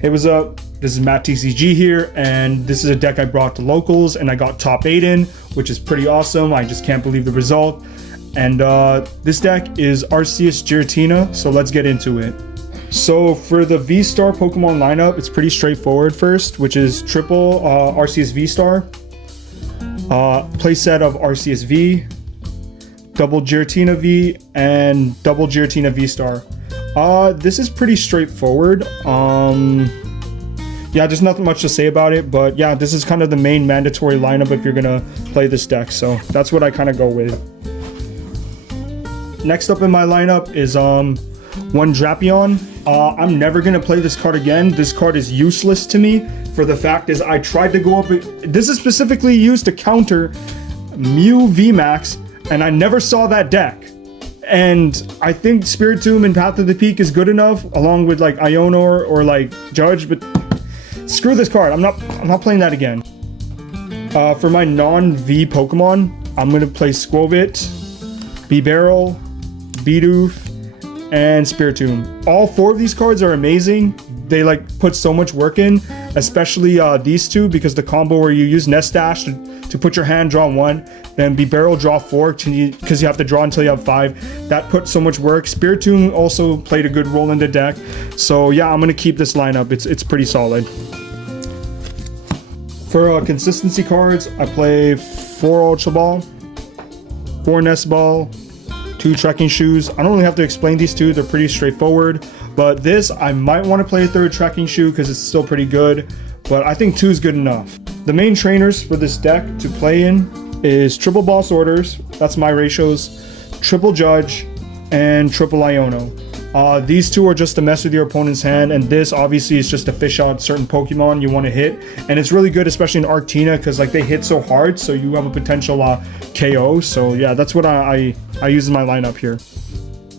Hey, what's up? This is MatteTCG here, and this is a deck I brought to locals, and I got top 8 in, which is pretty awesome. I just can't believe the result. And this deck is Arceus Giratina, so let's get into it. So for the V-Star Pokemon lineup, it's pretty straightforward first, which is triple Arceus V-Star, playset of Arceus V, double Giratina V, and double Giratina V-Star. This is pretty straightforward. Yeah, there's nothing much to say about it, but yeah, this is kind of the main mandatory lineup if you're gonna play this deck, so that's what I kind of go with. Next up in my lineup is one Drapion. I'm never gonna play this card again. This card is useless to me for the fact is I tried to go up. This is specifically used to counter Mew VMAX, and I never saw that deck. And I think Spiritomb and Path to the Peak is good enough, along with like Iono or like Judge, but screw this card. I'm not playing that again. For my non-V Pokemon, I'm gonna play Skwovet, Bibarel, Bidoof, and Spiritomb. All 4 of these cards are amazing. They like put so much work in, especially these two, because the combo where you use Nest Dash to put your hand, draw 1, then Bibarel draw 4 because you have to draw until you have 5. That put so much work. Spiritomb also played a good role in the deck. So yeah, I'm gonna keep this lineup. It's pretty solid. For consistency cards, I play 4 Ultra Ball, 4 Nest Ball, 2 Trekking Shoes. I don't really have to explain these two. They're pretty straightforward. But this, I might want to play a 3rd Trekking Shoe because it's still pretty good. But I think 2 is good enough. The main trainers for this deck to play in is triple Boss Orders. That's my ratios. Triple Judge and triple Iono. These 2 are just to mess with your opponent's hand, and this obviously is just to fish out certain Pokemon you want to hit, and it's really good, especially in Arctina, because like they hit so hard, so you have a potential KO. So yeah, that's what I use in my lineup here.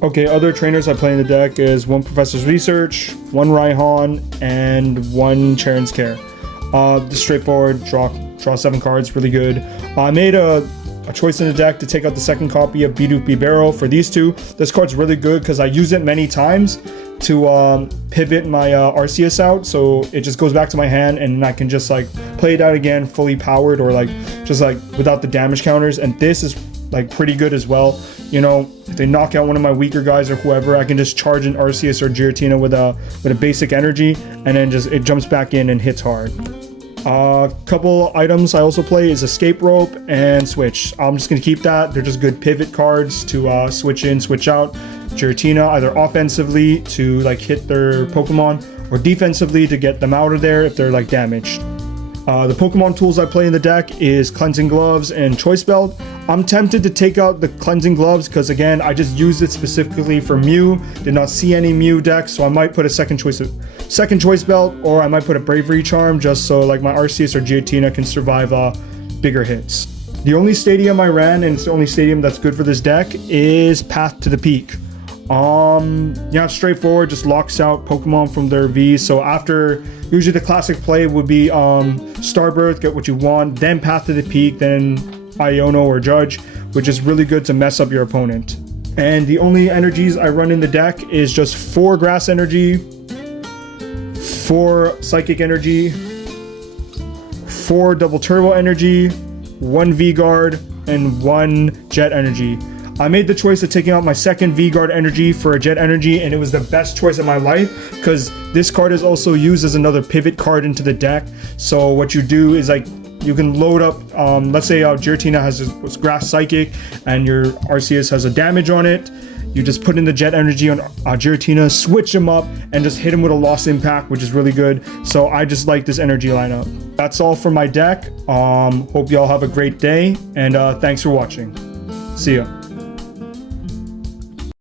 Okay, other trainers I play in the deck is 1 Professor's Research, 1 Raihan, and 1 Charon's Care. Just straightforward, draw 7 cards, really good. I made a choice in the deck to take out the 2nd copy of Bidoof Bibarel for these 2. This card's really good because I use it many times to pivot my Arceus out, so it just goes back to my hand and I can just like play it out again fully powered, or like just like without the damage counters. And this is like pretty good as well. You know, if they knock out one of my weaker guys or whoever, I can just charge an Arceus or Giratina with a basic energy, and then just it jumps back in and hits hard. Couple items I also play is Escape Rope and Switch. I'm just gonna keep that. They're just good pivot cards to switch in, switch out Giratina, either offensively to like hit their Pokemon, or defensively to get them out of there if they're like damaged. The Pokemon tools I play in the deck is Cleansing Gloves and Choice Belt. I'm tempted to take out the Cleansing Gloves because again, I just used it specifically for Mew. Did not see any Mew decks, so I might put a second choice belt, or I might put a Bravery Charm just so like my Arceus or Giratina can survive bigger hits. The only stadium I ran, and it's the only stadium that's good for this deck, is Path to the Peak. Yeah, straightforward, just locks out Pokemon from their V. So after, usually the classic play would be Starbirth, get what you want, then Path to the Peak, then Iono or Judge, which is really good to mess up your opponent. And the only energies I run in the deck is just 4 Grass Energy, 4 Psychic Energy, 4 Double Turbo Energy, 1 V-Guard, and 1 Jet Energy. I made the choice of taking out my 2nd V-Guard Energy for a Jet Energy, and it was the best choice of my life because this card is also used as another pivot card into the deck. So what you do is like you can load up, let's say Giratina has a Grass Psychic and your Arceus has a damage on it. You just put in the Jet Energy on Giratina, switch him up, and just hit him with a Lost Impact, which is really good. So I just like this energy lineup. That's all for my deck. Hope y'all have a great day, and thanks for watching. See ya.